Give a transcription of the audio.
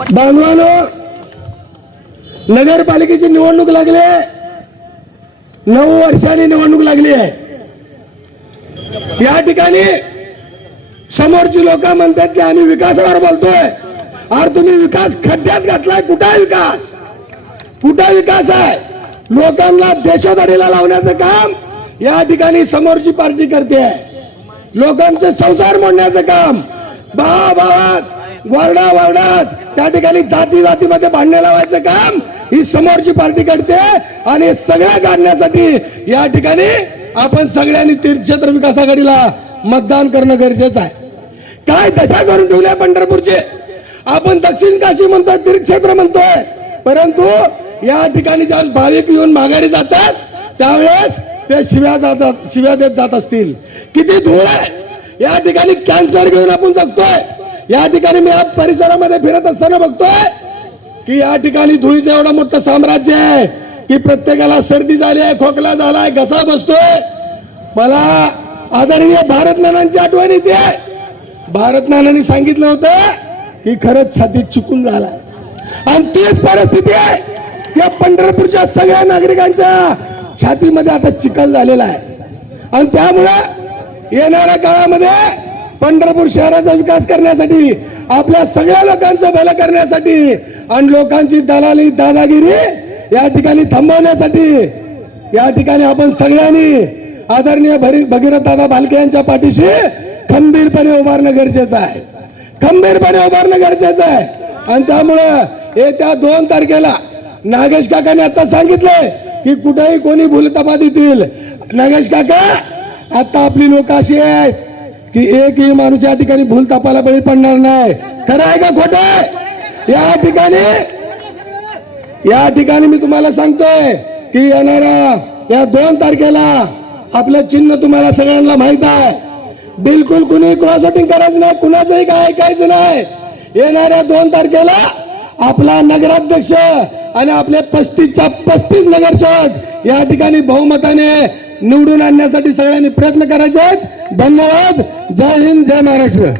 बांधवानो नगरपालिकेची निवडणूक लागली आहे. नऊ वर्षांनी निवडणूक लागली आहे. या ठिकाणी समोरची लोक म्हणतात की आम्ही विकासावर बोलतोय. अरे तुम्ही विकास खड्ड्यात घातलाय कुठा विकास? कुठा विकास आहे? लोकांना देशोधडीला लावण्याचं काम या ठिकाणी समोरची पार्टी करते. लोकांचे संसार मोडण्याचं काम. बाबा भावात वारडा. वारडात त्या ठिकाणी जाती जातीमध्ये भांडणे लावायचं काम ही समोरची पार्टी करते आणि सगळ्या काढण्यासाठी या ठिकाणी आपण सगळ्यांनी तीर्थक्षेत्र विकास आघाडीला मतदान करणं गरजेचं आहे. काय दशा करून ठेवल्या पंढरपूरचे? आपण दक्षिण काशी म्हणतोय तीर्थक्षेत्र म्हणतोय. परंतु या ठिकाणी ज्यावेळेस भाविक येऊन माघारी जातात त्यावेळेस ते शिव्या जातात शिव्या देत जात असतील. किती धूळ आहे. या ठिकाणी कॅन्सर घेऊन आपण जगतोय. या ठिकाणी मी या परिसरामध्ये फिरत असताना बघतोय की या ठिकाणी धुळीचं एवढं मोठं साम्राज्य आहे की प्रत्येकाला सर्दी झाली आहे खोकला झालाय घसा बसतोय. मला आदरणीय भारत नानांची आठवण येते. भारत नानांनी सांगितलं होतं की खरंच छातीत चुकून झाला आणि तीच परिस्थिती आहे या पंढरपूरच्या सगळ्या नागरिकांच्या छातीमध्ये आता चिखल झालेला आहे. आणि त्यामुळं येणाऱ्या काळामध्ये पंढरपूर शहराचा विकास करण्यासाठी आपल्या सगळ्या लोकांचं भलं करण्यासाठी आणि लोकांची दलाली दादागिरी या ठिकाणी थांबवण्यासाठी या ठिकाणी आपण सगळ्यांनी आदरणीय भगीरथ दादा भालके यांच्या पाठीशी खंबीरपणे उभारणं गरजेचं आहे. खंबीरपणे उभारणं गरजेचं आहे. आणि त्यामुळं येत्या दोन तारखेला नागेश काकाने आता सांगितलंय की कुठेही कोणी भूलतपा देतील. नागेश काका आता आपली लोक अशी आहेत. की एकही माणूस या ठिकाणी भूलतापाला बळी पडणार नाही. खरं आहे का खोटं? आहे या ठिकाणी या ठिकाणी मी तुम्हाला सांगतोय की येणाऱ्या या दोन तारखेला आपलं चिन्ह तुम्हाला सगळ्यांना माहीत आहे. बिलकुल कुणी क्रॉसवोटिंग करायचं नाही कुणाचंही काय ऐकायचं नाही. येणाऱ्या दोन तारखेला आपला नगराध्यक्ष आणि आपले पस्तीसच्या पस्तीस नगरसेवक या ठिकाणी बहुमताने निवडून आणण्यासाठी सगळ्यांनी प्रयत्न करायचे आहेत. धन्यवाद. जय हिंद जय महाराष्ट्र.